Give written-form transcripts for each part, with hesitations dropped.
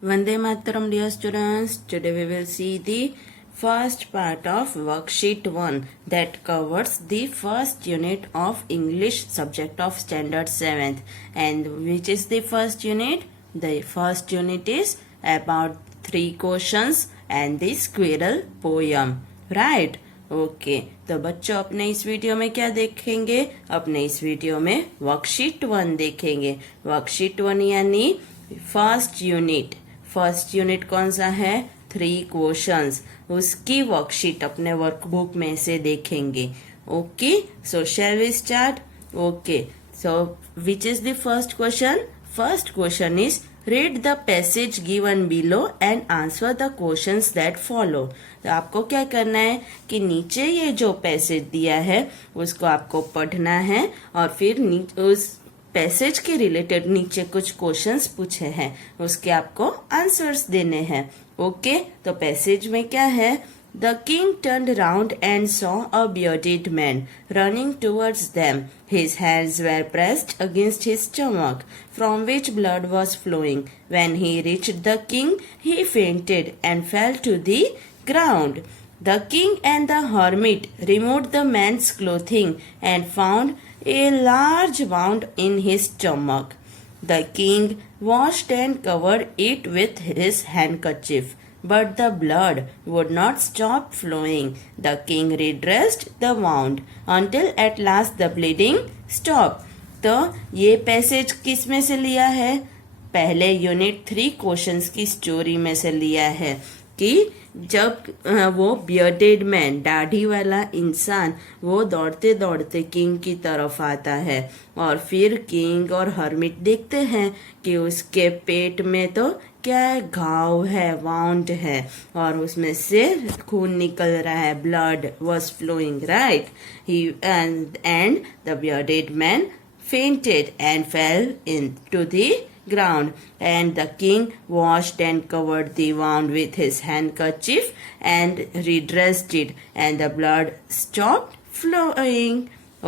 Vande Mataram, dear students. Today we will see the first part of worksheet 1 that covers the first unit of English subject of standard 7th. And which is the first unit? The first unit is about 3 questions and the squirrel poem. Right? Okay तो बच्चों अपने इस video में क्या देखेंगे? अपने इस video में वर्कशीट 1 देखेंगे। वर्कशीट 1 यानी फर्स्ट यूनिट। फर्स्ट यूनिट कौन सा है? 3 क्वेश्चंस। उसकी वर्कशीट अपने वर्कबुक में से देखेंगे। Okay so shall we start? Okay so which is the first question? First question is read the passage given below and answer the questions that follow। तो आपको क्या करना है कि नीचे ये जो पैसेज दिया है उसको आपको पढ़ना है और फिर उस पैसेज के रिलेटेड नीचे कुछ क्वेश्चंस पूछे हैं उसके आपको आंसर्स देने हैं। ओके तो पैसेज में क्या है? The king turned round and saw a bearded man running towards them. His hands were pressed against his stomach, from which blood was flowing. When he reached the king, he fainted and fell to the ground. The king and the hermit removed the man's clothing and found a large wound in his stomach. The king washed and covered it with his handkerchief, but the blood would not stop flowing. The king redressed the wound until at last the bleeding stopped. तो ये passage किस में से लिया है? पहले unit 3 questions की story में से लिया है कि जब वो बियर्डेड मैन, दाढ़ी वाला इंसान, वो दौड़ते दौड़ते किंग की तरफ आता है और फिर किंग और हर्मिट देखते हैं कि उसके पेट में तो क्या है? घाव है, वाउंड है और उसमें से खून निकल रहा है। Blood was flowing, right? He and the bearded man fainted and fell into the ground, and the king washed and covered the wound with his handkerchief and redressed it, and the blood stopped flowing.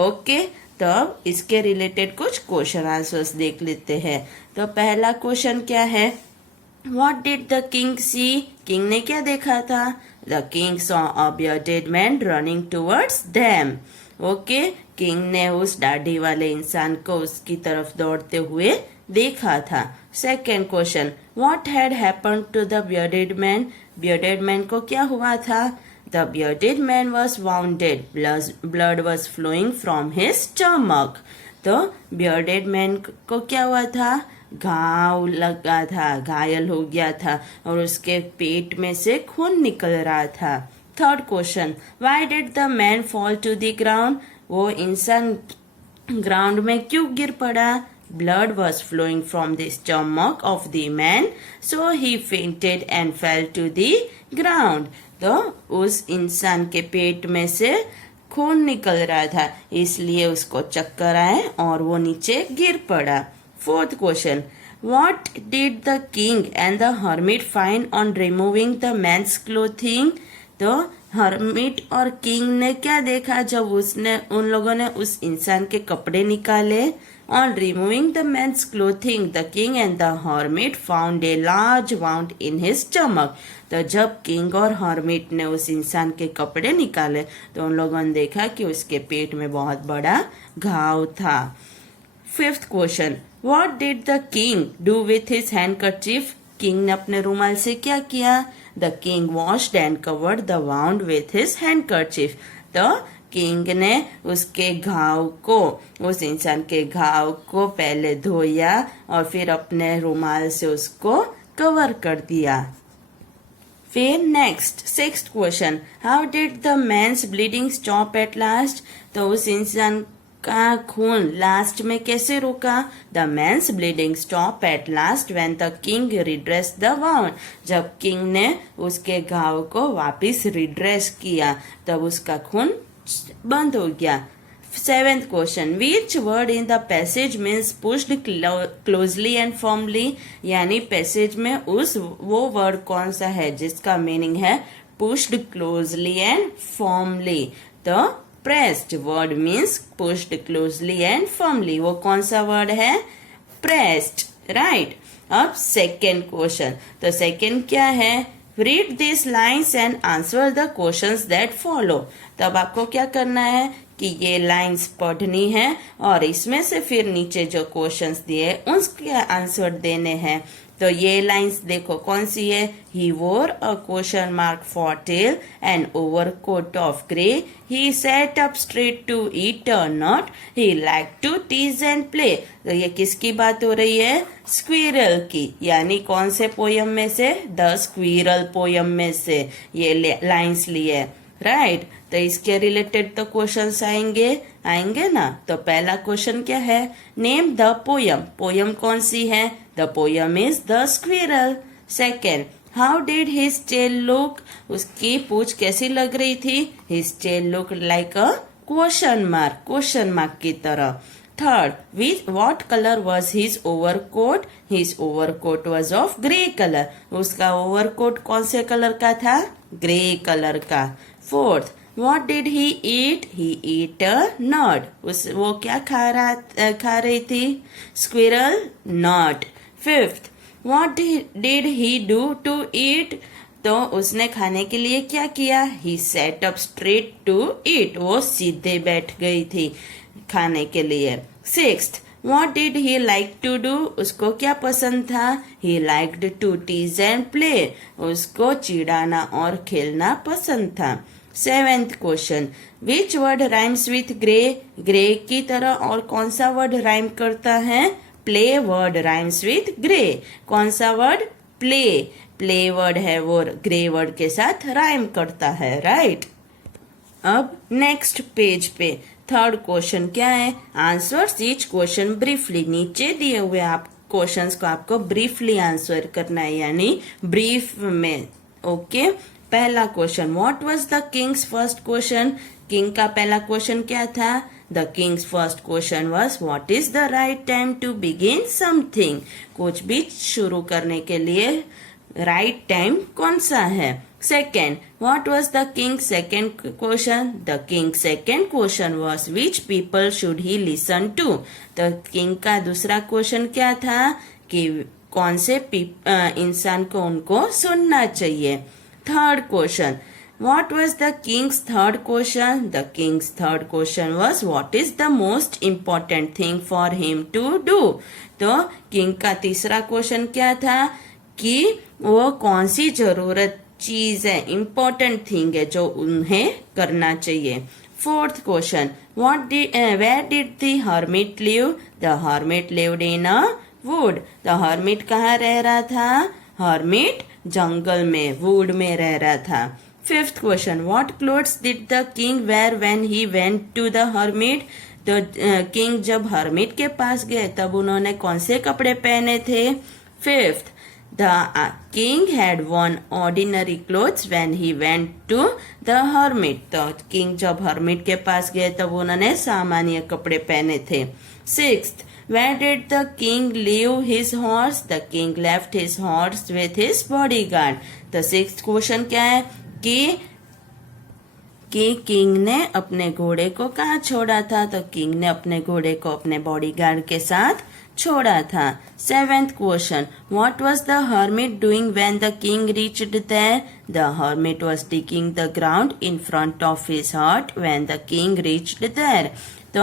Okay, तो इसके related कुछ question answers देख लेते हैं। तो पहला question क्या है? What did the king see? King ने क्या देखा था? The king saw a bearded man running towards them. Okay king ने उस दाढ़ी वाले इंसान को उसकी तरफ दौड़ते हुए देखा था। Second question, what had happened to the bearded man? Bearded man को क्या हुआ था? The bearded man was wounded, blood was flowing from his stomach. तो बियर्डेड मैन को क्या हुआ था? घाव लगा था, घायल हो गया था और उसके पेट में से खून निकल रहा था। Third question, why did the man fall to the ground? वो इंसान ग्राउंड में क्यों गिर पड़ा? Blood was flowing from the stomach of the man, so he fainted and fell to the ground. तो उस इंसान के पेट में से खून निकल रहा था इसलिए उसको चक्कर आए और वो नीचे गिर पड़ा। Fourth question, what did the king and the hermit find on removing the man's clothing? तो हर्मिट और किंग ने क्या देखा जब उन लोगों ने उस इंसान के कपड़े निकाले? On removing the man's clothing, the king and the hermit found a large wound in his stomach. तो जब किंग और हर्मिट ने उस इंसान के कपड़े निकाले तो उन लोगों ने देखा कि उसके पेट में बहुत बड़ा घाव था। Fifth question, what did the king do with his handkerchief? King ने अपने रुमाल से क्या किया? The king washed and covered the wound with his handkerchief. तो किंग ने उसके घाव को, उस इंसान के घाव को पहले धोया और फिर अपने रुमाल से उसको कवर कर दिया। फिर next sixth question, how did the man's bleeding stop at last? तो उस इंसान का खून लास्ट में कैसे रुका? The man's bleeding stop at last when the king redress the wound. जब किंग ने उसके घाव को वापिस रिड्रेस किया तब उसका खून बंद हो गया। Seventh question, which word in the passage means pushed closely and firmly? यानी पैसेज में वो वर्ड कौन सा है जिसका मीनिंग है पुश्ड क्लोजली एंड फर्मली? तो pressed word means pushed closely and firmly। वो कौन सा वर्ड है? pressed, right. अब सेकेंड क्वेश्चन, तो सेकेंड क्या है, read this lines and answer the questions that follow. तो अब आपको क्या करना है कि ये लाइन्स पढ़नी है और इसमें से फिर नीचे जो क्वेश्चंस दिए उसके आंसर देने हैं। तो ये लाइन्स देखो कौन सी है, he wore a question mark for tail and overcoat of grey, he sat up straight to eat a nut, he like to tease and play. तो ये किसकी बात हो रही है, स्क्विरल की, यानी कौन से पोयम में से, द स्क्विरल पोयम में से ये लाइन्स लिए, राइट। तो इसके रिलेटेड तो क्वेश्चंस आएंगे ना। तो पहला क्वेश्चन क्या है, नेम द पोयम, पोयम कौन सी है, the poem is the squirrel. Second, how did his tail look, उसकी पूंछ कैसी लग रही थी, his tail look like a question mark की तरह। Third, what colour was his overcoat, his overcoat was of grey colour, उसका ओवरकोट कौन से कलर का था, ग्रे कलर का। Fourth, What did he eat? He ate a nut. वो क्या खा रही थी, squirrel nut. Fifth, what did he do to eat? तो उसने खाने के लिए क्या किया, he sat up straight to eat. वो सीधे बैठ गई थी खाने के लिए। Sixth, what did he like to do? उसको क्या पसंद था, he liked to tease and play. उसको चिढ़ाना और खेलना पसंद था। Seventh question, which word rhymes with grey, grey की तरह और कौन सा वर्ड राइम करता है, play word rhymes with grey, कौन सा वर्ड, प्ले, प्ले वर्ड है वो ग्रे वर्ड के साथ राइम करता है, राइट। अब नेक्स्ट पेज पे थर्ड क्वेश्चन क्या है, आंसर ईच क्वेश्चन ब्रीफली, नीचे दिए हुए आप क्वेश्चंस को आपको ब्रीफली आंसर करना है, यानी ब्रीफ में, ओके। पहला question, what was the king's first question, king का पहला क्वेश्चन क्या था, the king's first question was what is the right time to begin something, कुछ भी शुरू करने के लिए राइट टाइम कौन सा है। Second, what was the king second question, the king second question was which people should he listen to, तो किंग का दूसरा क्वेश्चन क्या था कि कौन से इंसान को उनको सुनना चाहिए। Third question, what was the king's third question? The king's third question was what is the most important thing for him to do? तो किंग का तीसरा क्वेश्चन क्या था कि वो कौन सी जरूरत चीज है, इम्पोर्टेंट थिंग है जो उन्हें करना चाहिए। Fourth question, where did the hermit live? The hermit lived in a wood. The hermit कहाँ रह रहा था, hermit जंगल में, वुड में रह रहा था। Fifth question, what clothes did the king wear when he went to the hermit, तो किंग जब हर्मिट के पास गए तब उन्होंने कौन से कपड़े पहने थे। Fifth, the king had worn ordinary clothes when he went to the hermit, तो किंग जब हर्मिट के पास गए तब उन्होंने सामान्य कपड़े पहने थे। Sixth, where did the king leave his horse? The king left his horse with his bodyguard. तो सिक्स्थ क्वेश्चन क्या है कि किंग ने अपने घोड़े को कहाँ छोड़ा था, तो किंग ने अपने घोड़े को अपने बॉडीगार्ड के साथ छोड़ा था। Seventh question, what was the hermit doing when the king reached there, the hermit was digging the ground in front of his hut when the king reached there, तो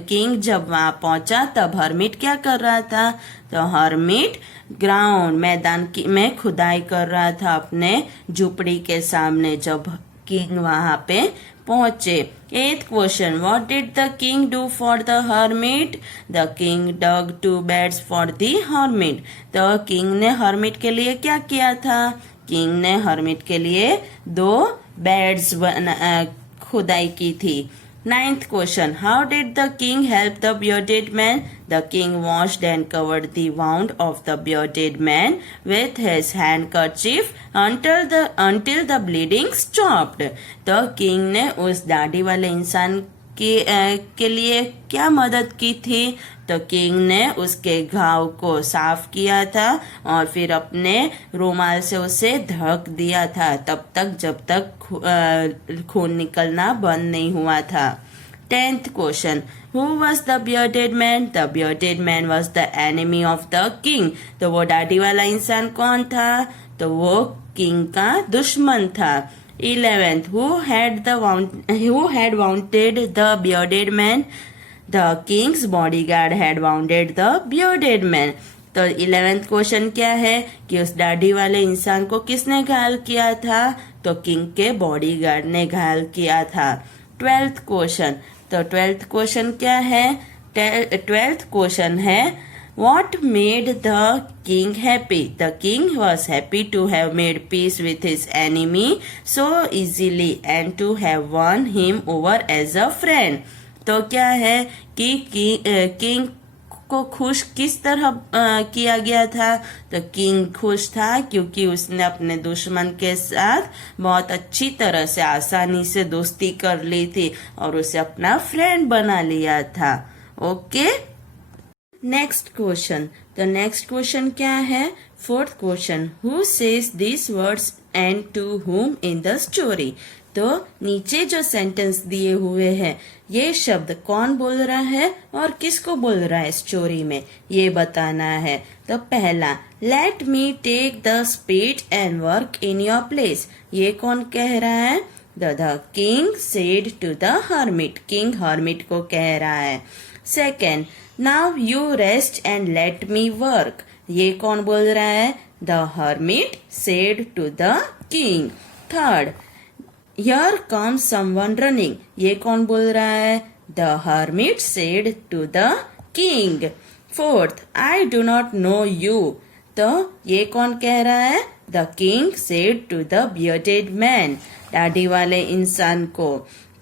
किंग जब वहां पहुंचा तब हर्मिट क्या कर रहा था, तो हर्मिट ग्राउंड मैदान में खुदाई कर रहा था अपने झुपड़ी के सामने जब किंग वहां पे पहुंचे। Eighth question, what did the king do for the hermit, the king dug 2 beds for the hermit, तो किंग ने हर्मिट के लिए क्या किया था, किंग ने हर्मिट के लिए 2 बेड्स खुदाई की थी। Ninth question, how did the king help the bearded man? The king washed and covered the wound of the bearded man with his handkerchief until the bleeding stopped. तो king ने उस दाढ़ी वाले इंसान के लिए क्या मदद की थी, तो किंग ने उसके घाव को साफ किया था और फिर अपने रुमाल से उसे ढक दिया था तब तक जब तक खून निकलना बंद नहीं हुआ था। 10th question, Who was the bearded man? The bearded man was the enemy of the king. तो वो दाढ़ी वाला इंसान कौन था? तो वो किंग का दुश्मन था. 11th, who had wounded the bearded man? The king's bodyguard had wounded the bearded man. तो 11th क्वेश्चन क्या है कि उस दाढ़ी वाले इंसान को किसने घायल किया था? तो किंग के बॉडीगार्ड ने घायल किया था. 12th क्वेश्चन, तो 12th क्वेश्चन क्या है? 12th क्वेश्चन है What made the king happy? The king was happy to have made peace with his enemy so easily and to have won him over as a friend. तो क्या है कि king को खुश किस तरह किया गया था? तो किंग खुश था क्योंकि उसने अपने दुश्मन के साथ बहुत अच्छी तरह से आसानी से दोस्ती कर ली थी और उसे अपना फ्रेंड बना लिया था. Okay, next question. तो नेक्स्ट क्वेश्चन क्या है? 4th question, who says this words and to whom in the story? तो नीचे जो सेंटेंस दिए हुए हैं ये शब्द कौन बोल रहा है और किसको बोल रहा है स्टोरी में, ये बताना है. तो पहला, let me take the spade and work in your place, ये कौन कह रहा है? The king said to the hermit, king hermit को कह रहा है. Second, now you rest and let me work, ये कौन बोल रहा है? The hermit said to the king. Third, Here comes someone running, ये कौन बोल रहा है? The hermit said to the king. Fourth, I do not know you, तो ये कौन कह रहा है? The king said to the bearded man, दाढ़ी वाले इंसान को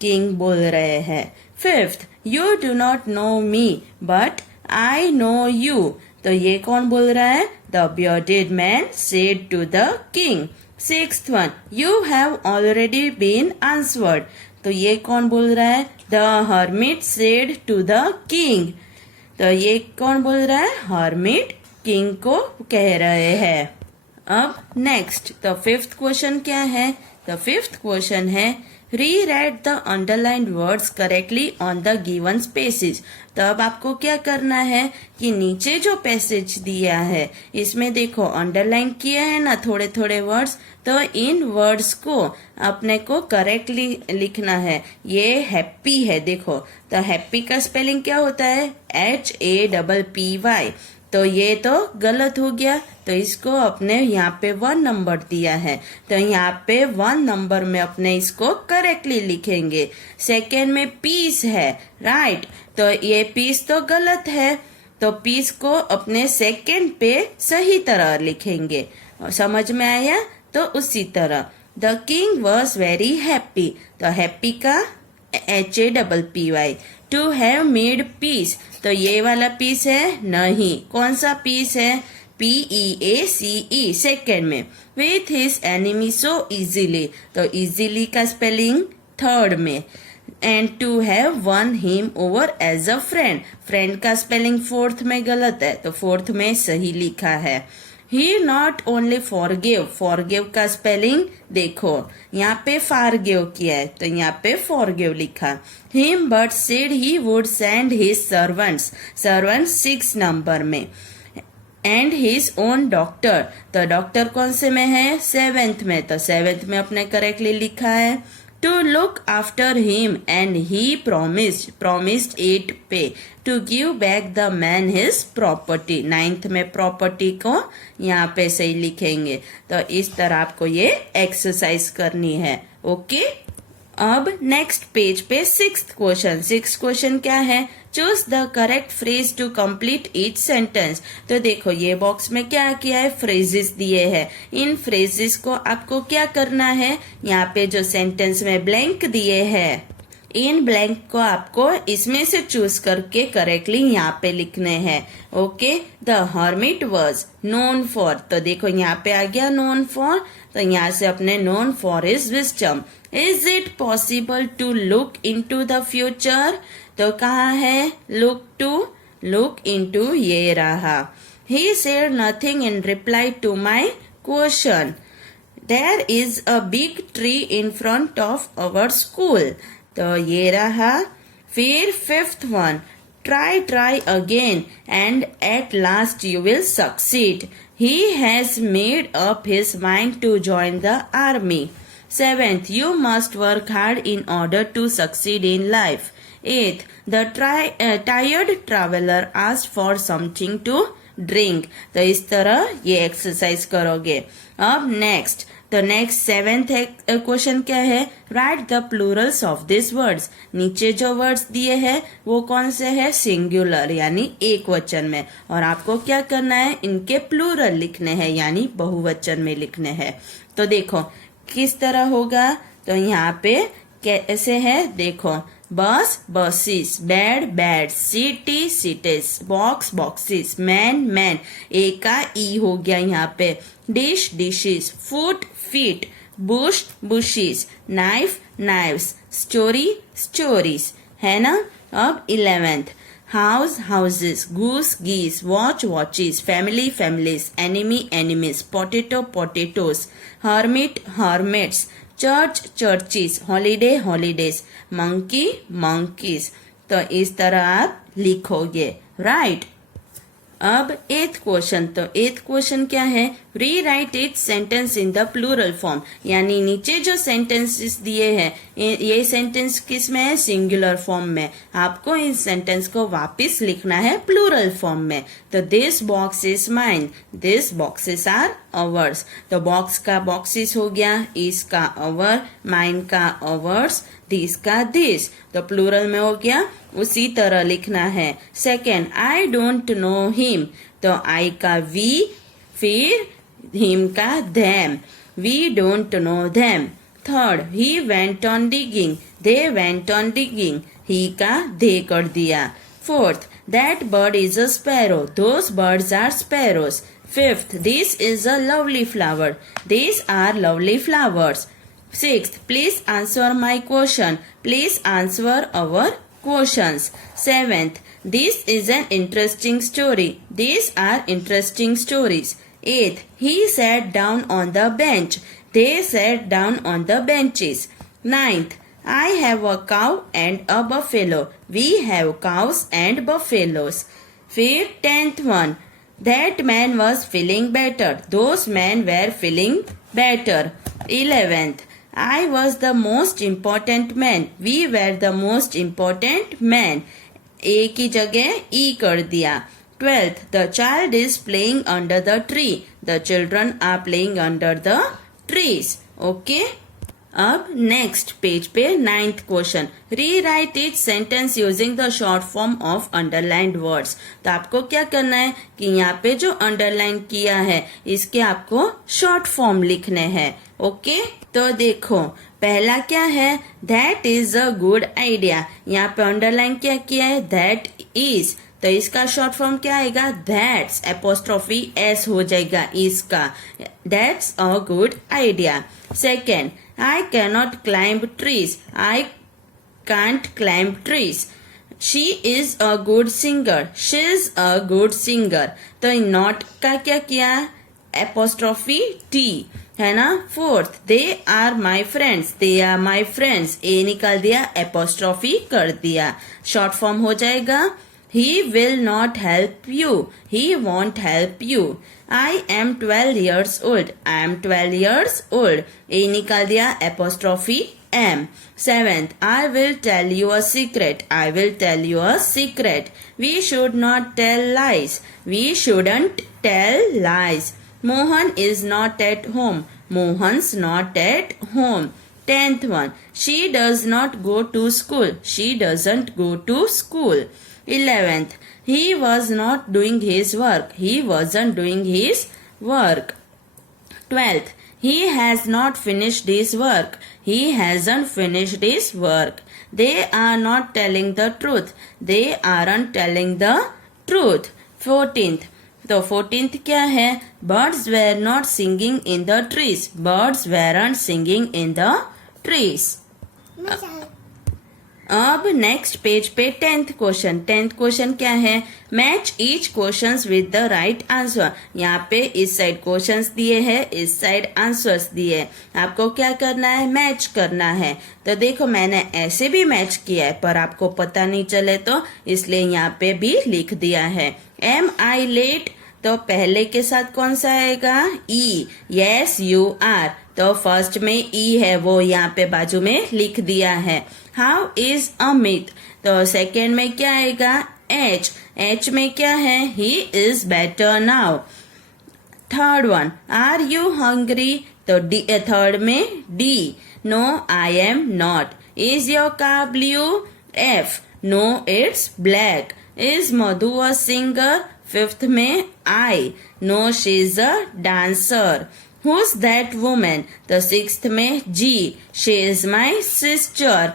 किंग बोल रहे हैं. Fifth, you do not know me but I know you, तो ये कौन बोल रहा है? The bearded man said to the king. Sixth one, you have already been answered, तो ये कौन बोल रहा है? The hermit said to the king, तो ये कौन बोल रहा है? hermit king को कह रहे हैं. अब नेक्स्ट, तो 5th क्वेश्चन क्या है? तो 5th क्वेश्चन है rewrite the underlined words correctly on the given spaces. तो अब आपको क्या करना है कि नीचे जो पैसेज दिया है इसमें देखो अंडरलाइन किया है ना थोड़े थोड़े वर्ड्स, तो इन वर्ड्स को अपने को करेक्टली लिखना है. ये हैप्पी है, देखो तो हैप्पी का स्पेलिंग क्या होता है? HAPPY, तो ये तो गलत हो गया, तो इसको अपने यहाँ पे 1 नंबर दिया है, तो यहाँ पे 1 नंबर में अपने इसको करेक्टली लिखेंगे. सेकेंड में पीस है, राइट, तो ये पीस तो गलत है, तो पीस को अपने सेकेंड पे सही तरह लिखेंगे. समझ में आया? तो उसी तरह the king was very happy, तो हैप्पी का HAPPY. To have made peace, तो ये वाला पीस है नहीं, कौन सा पीस है? PEACE सेकेंड में. With his enemy so easily, तो इजीली का स्पेलिंग थर्ड में. And to have won him over as a friend, friend का स्पेलिंग 4th में गलत है, तो 4th में सही लिखा है. ही नॉट ओनली फॉरगिव, फॉरगिव का स्पेलिंग देखो यहाँ पे फॉरगिव किया है, तो यहाँ पे फॉरगिव लिखा. Him but said he would send his servants, servants 6 number में. एंड हिज ओन डॉक्टर, तो डॉक्टर कौन से में है? 7th में, तो 7th में अपने करेक्टली लिखा है. To look after him and he promised 8 पे to give back the man his property, 9th में प्रॉपर्टी को यहाँ पे सही लिखेंगे. तो इस तरह आपको ये एक्सरसाइज करनी है. ओके, अब नेक्स्ट पेज पे 6th क्वेश्चन. 6th क्वेश्चन क्या है? Choose the correct phrase to complete each sentence. तो देखो ये बॉक्स में क्या किया है? फ्रेजेस दिए हैं. इन फ्रेजेस को आपको क्या करना है? यहाँ पे जो सेंटेंस में ब्लैंक दिए हैं, इन ब्लैंक को आपको इसमें से चूज करके करेक्टली यहाँ पे लिखने हैं. Okay, the hermit was known for, तो देखो यहाँ पे आ गया नोन फॉर, तो यहाँ से अपने known for is wisdom. Is it possible to look into the future, तो कहाँ है? लुक इनटू, ये रहा. He said nothing in reply to my question. There is a big tree in front of our school, तो ये रहा. फिर fifth one, try again and at last you will succeed. He has made up his mind to join the army. Seventh, you must work hard in order to succeed in life. Eighth, the tired traveler asked for something to drink. तो इस तरह ये exercise करोगे. अब next, तो next seventh question क्या है? Right the Plurals of this words. नीचे जो वर्ड्स दिए हैं वो कौन से है? सिंगुलर यानी एक वचन में, और आपको क्या करना है? इनके प्लूरल लिखने हैं यानी बहुवचन में लिखने हैं. तो देखो किस तरह होगा. तो यहाँ पे कैसे है देखो, bus buses, bed beds, city cities, box boxes, man men, A का ई हो गया यहाँ पे, dish dishes, foot feet, bush bushes, knife knives, story stories, है ना. अब 11th, house houses, goose geese, watch watches, family families, enemy enemies, potato potatoes, hermit hermits, church churches, holiday holidays, monkey monkeys. तो इस तरह आप लिखोगे. Right. अब 8th question, तो 8th क्वेश्चन क्या है? Rewrite it sentence in the plural form. यानी नीचे जो सेंटेंसेस दिए हैं ये सेंटेंस किस में है? सिंगुलर फॉर्म में. आपको इस सेंटेंस को वापस लिखना है प्लूरल फॉर्म में. तो this box is mine, this boxes are ours. तो बॉक्स का बॉक्सेस हो गया, इसका अवर, माइन का अवर्स, दिस का दिस. तो प्लूरल में हो गया, उसी तरह लिखना है. Second, I don't know him. तो आई का वी, फिर हिम का them. We don't know them. Third, he went on digging. They went on digging. He का दे कर दिया. Fourth, that bird is a sparrow. Those birds are sparrows. Fifth, this is a lovely flower. This are lovely flowers. Sixth, please answer my question. Please answer our questions. Seventh, this is an interesting story. These are interesting stories. Eighth, he sat down on the bench. They sat down on the benches. Ninth, I have a cow and a buffalo. We have cows and buffaloes. Fifth, 10th one, that man was feeling better. Those men were feeling better. 11th, I was the most important man. We were the most important man. A की जगह E कर दिया. 12th, the child is playing under the tree. The children are playing under the trees. Okay? अब next page पे 9th question, री right etch sentence using the short form of underlined words. तो आपको क्या करना है कि यहाँ पे जो अंडरलाइन किया है इसके आपको शॉर्ट फॉर्म लिखने हैं. ओके तो देखो पहला क्या है, that is a good idea. यहाँ पे अंडरलाइन क्या किया है, दैट इज. तो इसका शॉर्ट फॉर्म क्या आएगा, दैट्स, एपोस्ट्रोफी एस हो जाएगा इसका. That's a good idea. Second, I cannot climb trees. I can't climb trees. She is a good singer. She is a good singer. तो not का क्या किया, apostrophe T है ना. Fourth, they are my friends. They are my friends. A निकाल दिया, apostrophe कर दिया. शॉर्ट फॉर्म हो जाएगा, he will not help you. He won't help you. I am 12 years old. I am 12 years old. A निकाल दिया, apostrophe M. Seventh, I will tell you a secret. I will tell you a secret. We should not tell lies. We shouldn't tell lies. Mohan is not at home. Mohan's not at home. 10th one, she does not go to school. She doesn't go to school. 11th, he was not doing his work. He wasn't doing his work. 12th, he has not finished his work. He hasn't finished his work. They are not telling the truth. They aren't telling the truth. 14th, तो 14th क्या है, birds were not singing in the trees. Birds weren't singing in the trees. अब next page पे 10th question क्या है? Match each questions with the right answer. यहाँ पे इस साइड क्वेश्चंस दिए हैं, इस साइड आंसर्स दिए हैं। आपको क्या करना है? मैच करना है। तो देखो मैंने ऐसे भी मैच किया है, पर आपको पता नहीं चले तो इसलिए यहाँ पे भी लिख दिया है। एम आई लेट, तो पहले के साथ कौन सा आएगा? ई। यस यू आर, तो फर्स्ट में ई है वो यहाँ पे बाजू में लिख दिया है। हाउ इज अमित, तो सेकेंड में क्या आएगा? एच। एच में क्या है? He is better now. Third one, are you hungry, तो डी, थर्ड में D. No I am not. Is your car blue? F. No it's black. Is Madhu a singer? Fifth में I. No she is a dancer. Who's that woman, तो sixth में G. She is my sister.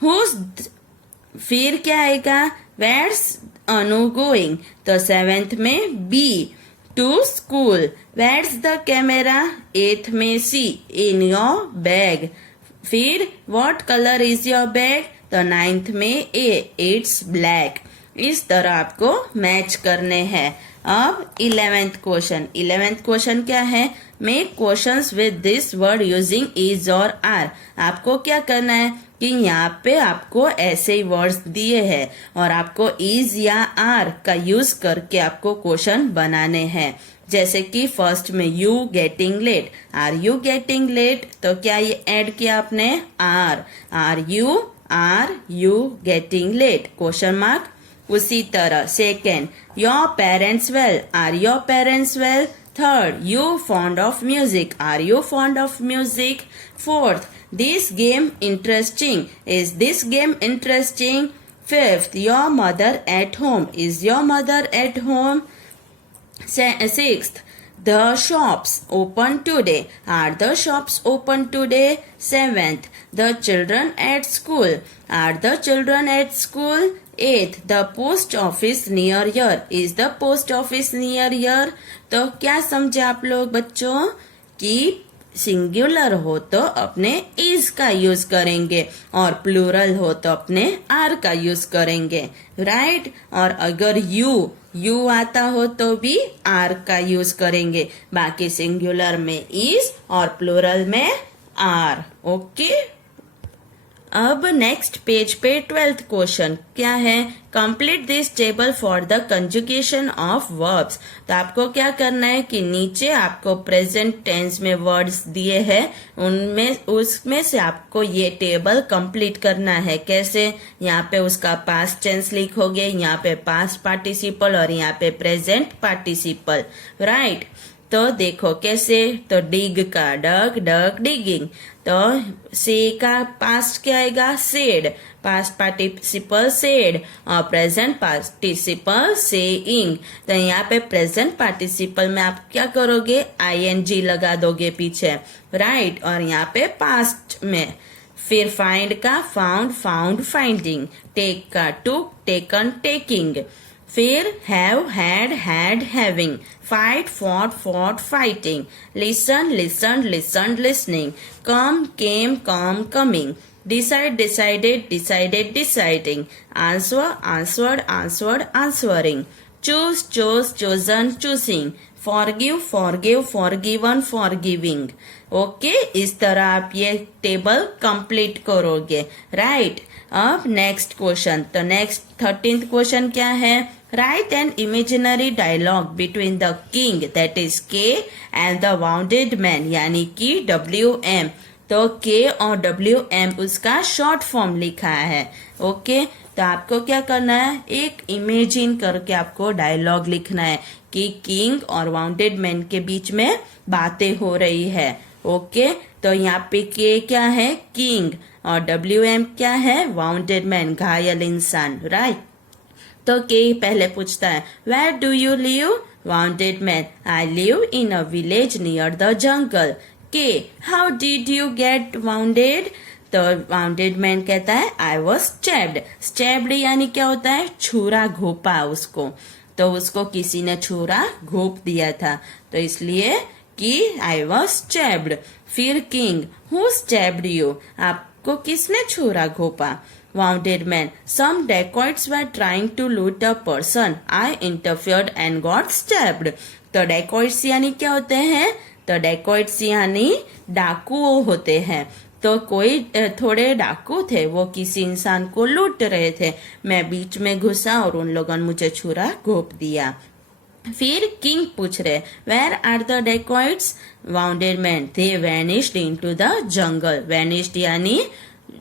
Who's, फिर क्या आएगा? Where's Anu going, तो seventh में B. To school. Where's the camera? एथ में सी। In your bag. फिर what colour is your bag, तो नाइन्थ में ए। It's black. इस तरह आपको मैच करने हैं। अब 11th क्वेश्चन क्या है? Make questions with this word using is और आर। आपको क्या करना है कि यहाँ पे आपको ऐसे ही वर्ड्स दिए हैं और आपको इज या आर का यूज करके आपको क्वेश्चन बनाने हैं। जैसे कि फर्स्ट में you getting late, are you getting late, तो क्या ये ऐड किया आपने? Are you getting late, question mark. उसी तरह second, your parents well, are your parents well. Third, you fond of music, are you fond of music. Fourth, this game interesting, is this game interesting. Fifth, your mother at home, is your mother at home. Sixth, the shops open today, are the shops open today? Seventh, the children at school, are the children at school? Eighth, the post office near here, is the post office near here? तो क्या समझे आप लोग बच्चों कि singular हो तो अपने इज का यूज करेंगे और प्लूरल हो तो अपने आर का यूज करेंगे, राइट? और अगर यू आता हो तो भी आर का यूज करेंगे, बाकी सिंगुलर में इज और प्लूरल में आर। ओके, अब नेक्स्ट पेज पे 12th क्वेश्चन क्या है? Complete this table for the conjugation of verbs. तो आपको क्या करना है कि नीचे आपको प्रेजेंट टेंस में वर्ड्स दिए हैं, उसमें से आपको ये टेबल कंप्लीट करना है। कैसे? यहाँ पे उसका पास्ट टेंस लिखोगे, यहाँ पे पास्ट पार्टिसिपल और यहाँ पे प्रेजेंट पार्टिसिपल, राइट? तो देखो कैसे, तो डिग का डग डिगिंग, तो से का पास्ट क्या आएगा? सेड, पास्ट पार्टिसिपल सेड और प्रेजेंट पार्टिसिपल सेइंग। तो यहाँ पे प्रेजेंट पार्टिसिपल में आप क्या करोगे? आईएनजी लगा दोगे पीछे, राइट? और यहाँ पे पास्ट में फिर फाइंड का फाउंड फाइंडिंग, टेक का टुक टेकन टेकिंग, फिर have had having, fight fought fighting, listen listening, come came coming, decide decided deciding, answered answering, choose chosen choosing, forgiven forgiving. Okay, इस तरह आप ये टेबल कंप्लीट करोगे, right? अब next question, तो next 13th question क्या है? Write an imaginary dialogue between the king that is K and the wounded man, यानी कि WM। तो के और WM उसका शॉर्ट फॉर्म लिखा है। ओके, तो आपको क्या करना है? एक इमेजिन करके आपको डायलॉग लिखना है कि किंग और वाउंडेड मैन के बीच में बातें हो रही है। ओके, तो यहाँ पे के क्या है? किंग, और WM क्या है? वाउंडेड मैन, घायल इंसान, राइट? तो के पहले पूछता है, where do you live? Wounded man, I live in a village near the jungle. K, how did you get wounded? तो वाउंडेड मैन कहता है, आई वॉज स्टैब्ड यानी क्या होता है? छुरा घोपा उसको, तो उसको किसी ने छुरा घोप दिया था, तो इसलिए कि आई वॉज स्टैब्ड। फिर किंग, हु स्टैब्ड यू? आपको किसने छुरा Ghopa? wounded man. Some dacoits were trying to loot a person. I interfered and got stabbed. तो dacoits यानी क्या होते हैं? तो dacoits यानी डाकू होते हैं. तो कोई थोड़े डाकू थे, वो किसी इंसान को लूट रहे थे. मैं बीच में घुसा और उन लोगों ने मुझे छुरा घोंप दिया. फिर किंग पूछ रहे, where are the dacoits? Wounded man, they vanished into the jungle. Vanished यानी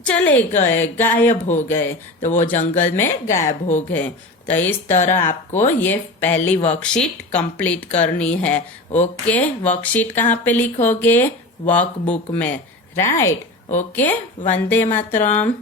चले गए, गायब हो गए. तो वो जंगल में गायब हो गए. तो इस तरह आपको ये पहली वर्कशीट कंप्लीट करनी है. ओके, वर्कशीट कहाँ पे लिखोगे? वर्कबुक में, राइट? ओके, वंदे मातरम.